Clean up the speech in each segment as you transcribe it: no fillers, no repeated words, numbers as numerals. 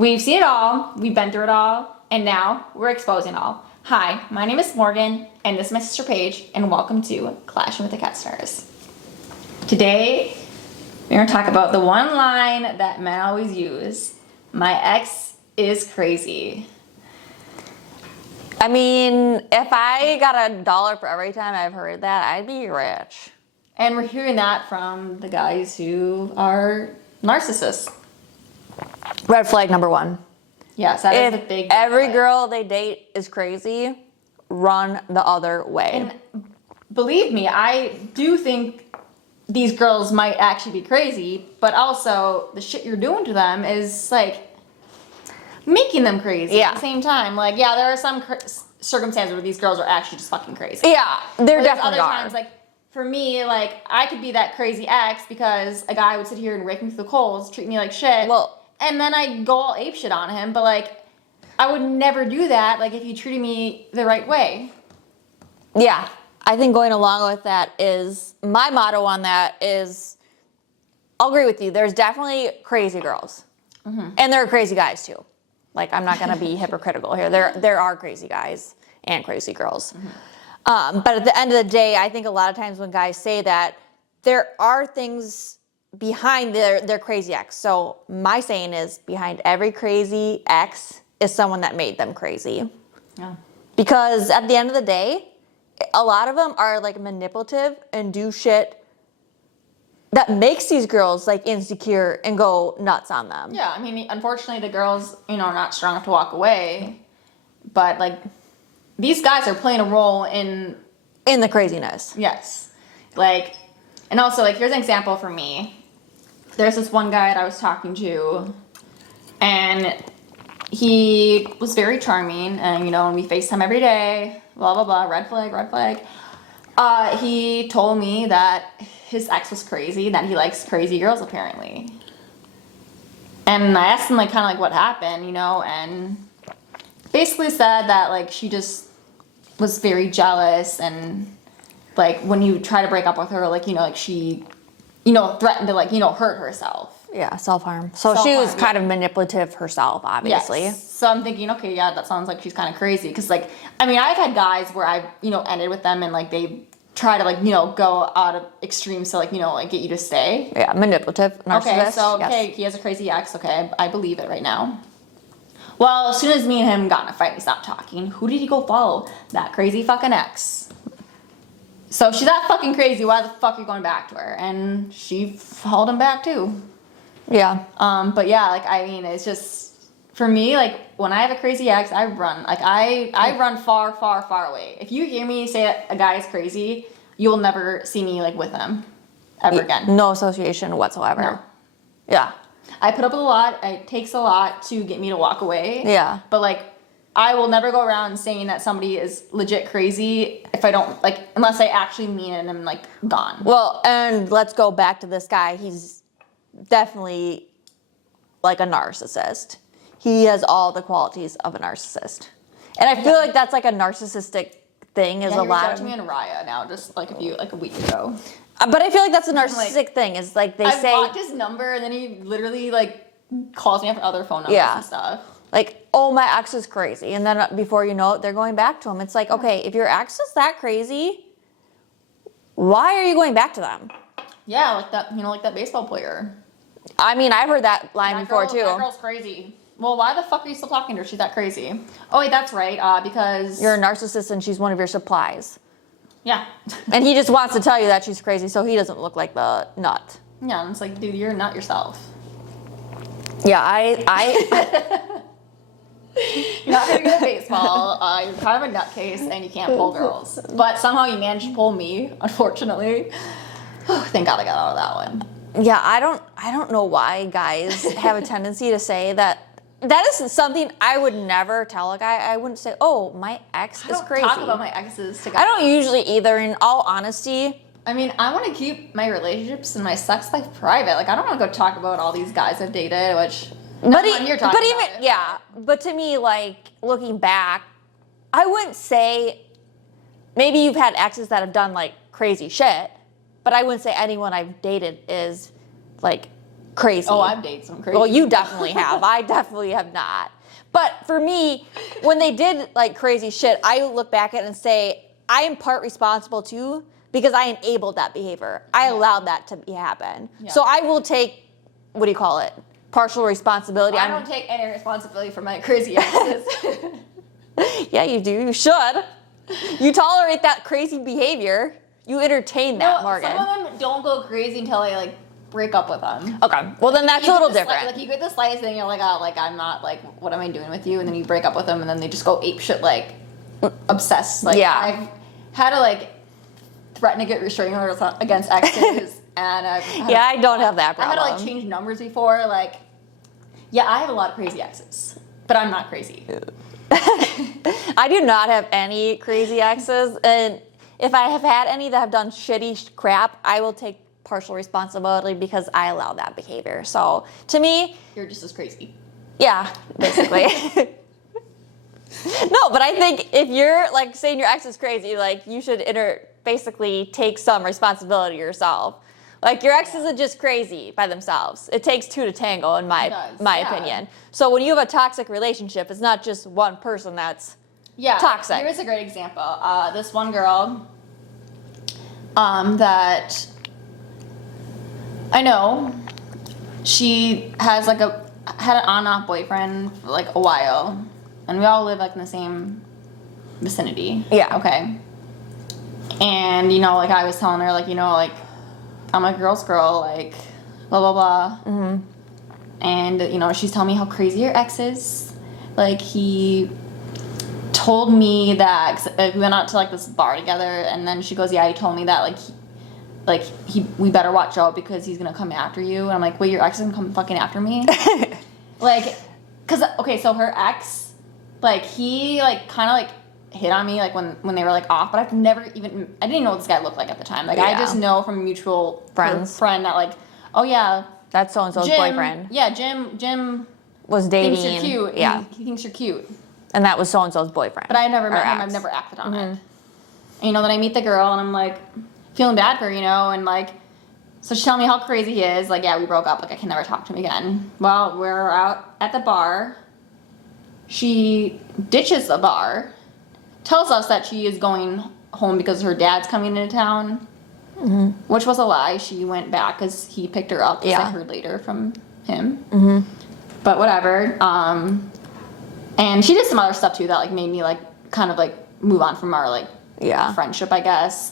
We've seen it all, we've been through it all, and now we're exposing it all. Hi, my name is Morgan, and this is my sister Paige, and welcome to Clashing with the Kestners. Today, we're going to talk about the one line that men always use. My ex is crazy. I mean, if I got $1 for every time I've heard that, I'd be rich. And we're hearing that from the guys who are narcissists. Red flag number one. Yes, that is If the big every flag. girl they date is crazy, run the other way. And believe me, I do think these girls might actually be crazy, but also the shit you're doing to them is like making them crazy Yeah. at the same time. Like, yeah, there are some circumstances where these girls are actually just fucking crazy. Yeah, But they're there's definitely other are. times, like, for me, like, I could be that crazy ex because a guy would sit here and rake me through the coals, treat me like shit, Well- and then I go all ape shit on him, but, like, I would never do that, like, if he treated me the right way. Yeah, I think going along with that is, my motto on that is, I'll agree with you, there's definitely crazy girls. And there are crazy guys too. Like, I'm not gonna be hypocritical here. There are crazy guys and crazy girls. But at the end of the day, I think a lot of times when guys say that, there are things behind their crazy ex. So my saying is, behind every crazy ex is someone that made them crazy. Yeah. Because at the end of the day, a lot of them are like manipulative and do shit that makes these girls like insecure and go nuts on them. Yeah, I mean, unfortunately, the girls, are not strong enough to walk away. But, like, these guys are playing a role in, In the craziness. yes. Like, and also, like, here's an example for me. There's this one guy that I was talking to, and he was very charming, and, and we FaceTime every day, blah, blah, blah, red flag, red flag. He told me that his ex was crazy, that he likes crazy girls, apparently. And I asked him, like, kind of like what happened, and basically said that, like, she just was very jealous, and, like, when you try to break up with her, like, like, she, threatened to, like, hurt herself. Yeah, self-harm. So she Self-harm, was kind of manipulative herself, obviously. Yes. So I'm thinking, okay, yeah, that sounds like she's kind of crazy. Because, like, I mean, I've had guys where I've, ended with them and, like, they try to, like, go out of extremes to, like, like, get you to stay. Yeah, manipulative, narcissist. Okay, so, yes. he has a crazy ex. Okay, I believe it right now. Well, as soon as me and him got in a fight, we stopped talking. Who did he go follow? That crazy fucking ex. So if she's that fucking crazy, why the fuck are you going back to her? And she hauled him back, too. Yeah. But yeah, like, I mean, it's just, for me, like, when I have a crazy ex, I run. Like, I run far, far, far away. If you hear me say that a guy is crazy, you'll never see me, like, with him ever again. No association whatsoever. No. Yeah. I put up with a lot. It takes a lot to get me to walk away. Yeah. But, like, I will never go around saying that somebody is legit crazy if I don't, like, unless I actually mean it and I'm, like, gone. Well, and let's go back to this guy. He's definitely like a narcissist. He has all the qualities of a narcissist. And I feel like that's like a narcissistic thing is Yeah, a he reached lot out of... to me and Raya now, just, like, a week ago. But I feel like that's a like, narcissistic thing. Is like they I say... blocked his number, and then he literally, like, calls me up for other phone numbers and stuff. Like, oh, my ex is crazy. And then before you know it, they're going back to him. It's like, okay, if your ex is that crazy, why are you going back to them? Yeah, like that, like that baseball player. I mean, I've heard that line before, too. That girl's crazy. Well, why the fuck are you still talking to her? She's that crazy. Oh, wait, that's right, because... You're a narcissist and she's one of your supplies. Yeah. And he just wants to tell you that she's crazy so he doesn't look like the nut. Yeah, and it's like, dude, you're not yourself. Yeah, I You're not very good at baseball. You're kind of a nutcase, and you can't pull girls. But somehow you managed to pull me, unfortunately. Thank God I got out of that one. Yeah, I don't know why guys have a tendency to say that. That is something I would never tell a guy. I wouldn't say, "Oh, my ex is crazy." I don't talk about my exes to guys. I don't usually either. In all honesty, I mean, I want to keep my relationships and my sex life private. Like, I don't want to go talk about all these guys I've dated, which... but you're talking even about it. yeah. But to me, like looking back, I wouldn't say. Maybe you've had exes that have done like crazy shit, but I wouldn't say anyone I've dated is like crazy. Oh, I've dated some crazy. Well, you definitely have. I definitely have not. But for me, when they did like crazy shit, I look back at it and say, I am part responsible too because I enabled that behavior. I allowed that to happen. Yeah. So I will take, what do you call it? Partial responsibility. I don't take any responsibility for my crazy exes. Yeah, you do. You should. You tolerate that crazy behavior. You entertain that, Morgan. Some of them don't go crazy until I like break up with them. Okay. Well, then that's a little different. Like you get the slice and you're like, oh, like I'm not like, what am I doing with you? And then you break up with them and then they just go ape shit, like obsessed. Like Yeah. I've had to like threaten to get restraining orders against exes, and I've had Yeah, I don't have that I had problem. to like change numbers before. Like, yeah, I have a lot of crazy exes, but I'm not crazy. I do not have any crazy exes, and if I have had any that have done shitty crap, I will take partial responsibility because I allow that behavior. So to me, You're just as crazy. yeah, basically. No, but I think if you're like saying your ex is crazy, like you should basically take some responsibility yourself. Like your ex isn't just crazy by themselves. It takes two to tango, in my Yeah. opinion. So when you have a toxic relationship, it's not just one person that's toxic. Here's a great example. This one girl that I know, she has like had an on-off boyfriend for like a while, and we all live like in the same vicinity. Yeah. Okay. And you know, like I was telling her, like, you know, like I'm a girl's girl, like blah blah blah. Mm-hmm. And you know, she's telling me how crazy her ex is. Like he told me that 'cause, we went out to like this bar together, and then she goes, "Yeah, he told me that we better watch out because he's gonna come after you." And I'm like, "Wait, your ex is gonna come fucking after me?" Like, cause okay, so her ex, like he like kind of like hit on me like when they were like off, but I didn't even know what this guy looked like at the time. Like I Yeah. just know from a mutual friend that like, oh yeah, That's so-and-so's Jim, boyfriend. Yeah, Jim Was dating. thinks you're cute. Yeah. He thinks you're cute. And that was so-and-so's boyfriend. But I never Or met him. ex. I've never acted on it. And, you know, then I meet the girl and I'm like feeling bad for her, you know, and like, so she's telling me how crazy he is. Like, yeah, we broke up. Like, I can never talk to him again. Well, we're out at the bar. She ditches the bar, tells us that she is going home because her dad's coming into town, which was a lie. She went back because he picked her up, as I heard later from him. Mm-hmm. But whatever. And she did some other stuff too that like made me like kind of like move on from our like friendship, I guess.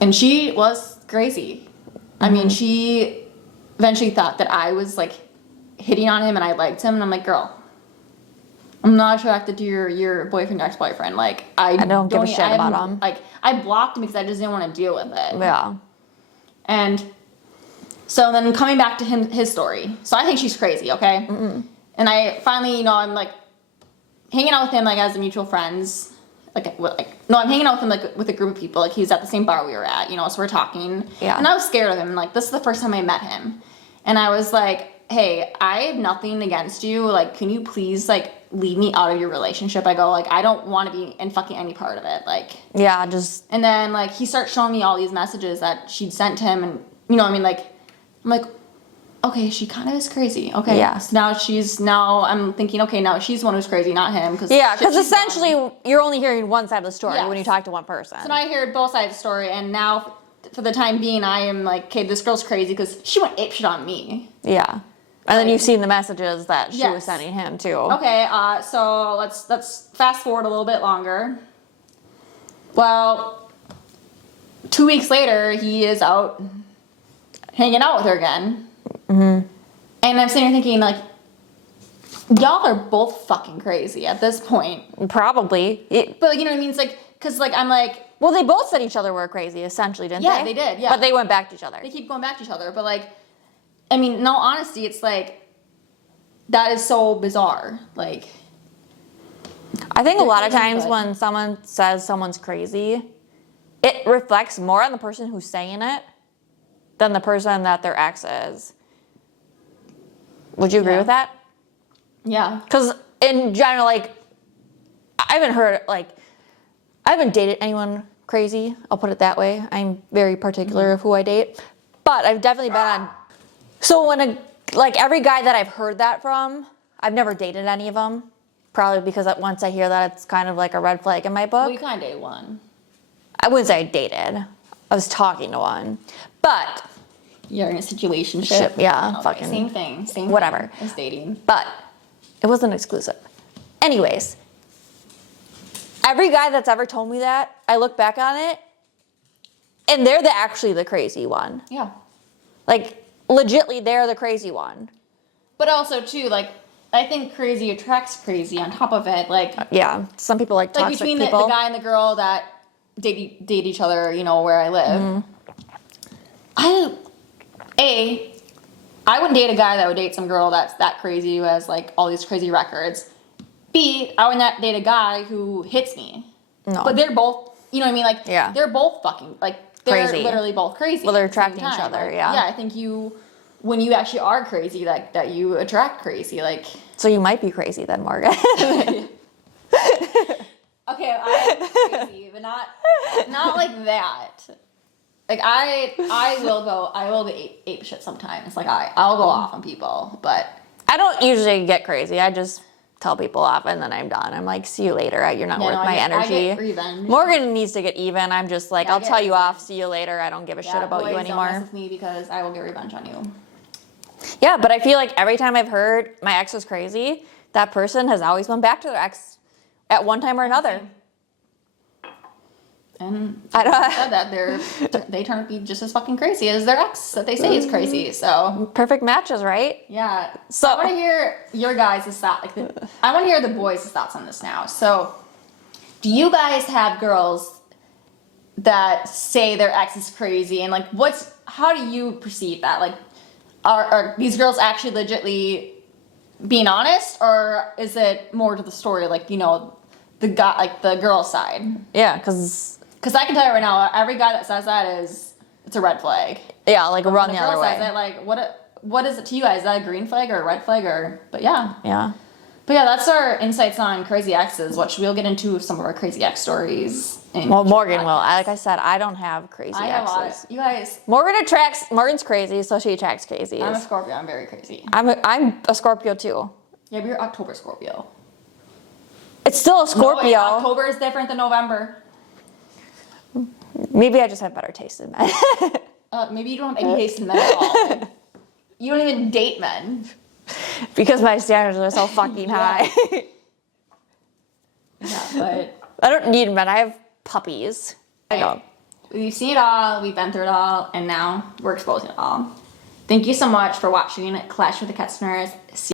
And she was crazy. I mean, she eventually thought that I was like hitting on him and I liked him, and I'm like, girl, I'm not attracted to your boyfriend or ex-boyfriend. Like I don't give a shit about him. Like I blocked him because I just didn't want to deal with it. Yeah. And so then coming back to his story. So I think she's crazy, okay? Mm-mm. And I finally, you know, I'm like hanging out with him like as a mutual friends. I'm hanging out with him like with a group of people. Like he's at the same bar we were at, you know, so we're talking. Yeah. And I was scared of him. Like this is the first time I met him. And I was like, hey, I have nothing against you. Like, can you please like leave me out of your relationship? I go, like, I don't want to be in fucking any part of it. Like, yeah, just. And then like he starts showing me all these messages that she'd sent him, and you know, I mean, like, I'm like, okay, she kind of is crazy. Okay, Yeah. So now I'm thinking, okay, now she's the one who's crazy, not him. Because essentially you're only hearing one side of the story Yes. when you talk to one person. So now I heard both sides of the story, and now for the time being, I am like, okay, this girl's crazy because she went apeshit on me. Yeah. And then you've seen the messages that she was Yes. sending him too. Okay, so let's fast forward a little bit longer. Well, 2 weeks later, he is out hanging out with her again. Mm-hmm. And I'm sitting here thinking, like, y'all are both fucking crazy at this point. Probably. But, like, you know what I mean? It's like, because, like, I'm like, Well, they both said each other were crazy, essentially, didn't they? Yeah, they did, yeah. But they went back to each other. they keep going back to each other. But, like, I mean, in all honesty, it's like, that is so bizarre. Like, I think a lot of They're times crazy, when someone says someone's crazy, it reflects more on the person who's saying it than the person that their ex is. Would you agree Yeah. with that? yeah. Because in general, like, I haven't dated anyone crazy. I'll put it that way. I'm very particular of who I date. But I've definitely been on. So like every guy that I've heard that from, I've never dated any of them. Probably because once I hear that, it's kind of like a red flag in my book. Well, you kind of dated one. I wouldn't say I dated. I was talking to one. But You're in a situation. yeah, Okay, fucking same thing. Same whatever. thing as dating. But it wasn't exclusive. Anyways, every guy that's ever told me that, I look back on it, and they're actually the crazy one. Yeah. Like, legitly, they're the crazy one. But also too, like, I think crazy attracts crazy. On top of it, like Yeah, some people like toxic between people. the guy and the girl that date each other, you know, where I live. I wouldn't date a guy that would date some girl that's that crazy who has like all these crazy records. B, I would not date a guy who hits me. No. But they're both, you know what I mean? Like, Yeah. they're both fucking, like, they're Crazy. literally both crazy. Well, they're at the same attracting each time. other, Like, yeah. Yeah, I think when you actually are crazy, like, that you attract crazy. Like, So you might be crazy then, Morgan. okay, I am crazy, but not like that. Like I will go ape shit sometimes. Like I'll go off on people, but I don't usually get crazy. I just tell people off and then I'm done. I'm like, see you later. You're not Yeah, worth no, my I energy. get revenge. Morgan needs to get even. I'm just like, Yeah, I I'll get tell you revenge. off. See you later. I don't give a shit Yeah, about boys, you don't mess anymore. with me because I will get revenge on you. Yeah, but I feel like every time I've heard my ex was crazy, that person has always went back to their ex at one time or another. And I don't- I said that they turn out to be just as fucking crazy as their ex that they say is crazy. So Perfect matches, right? yeah. So- I want to hear your guys' thoughts. I want to hear the boys' thoughts on this now. So, do you guys have girls that say their ex is crazy, and like, how do you perceive that? Like, are these girls actually legitly being honest, or is it more to the story? Like, you know, the guy, like the girl side. Yeah, because Because I can tell you right now, every guy that says that it's a red flag. yeah, like run When the a girl other way. says it, like, what is it to you guys? Is that a green flag or a red flag but yeah. Yeah. But yeah, that's our insights on crazy exes, which we'll get into some of our crazy ex stories. in Well, future Morgan will. podcasts. Like I said, I don't have crazy I have a lot exes. of, you guys, Morgan's crazy, so she attracts crazies. I'm a Scorpio, I'm very crazy. I'm a Scorpio too. Yeah, but you're October Scorpio. It's still a No, Scorpio. October is different than November. Maybe I just have better taste in men. Maybe you don't have any taste in men at all. Like, you don't even date men. Because my standards are so fucking high. Yeah, but I don't need men. I have puppies. I don't. we've seen it all, we've been through it all, and now we're exposing it all. Thank you so much for watching Clash with the Ketzners.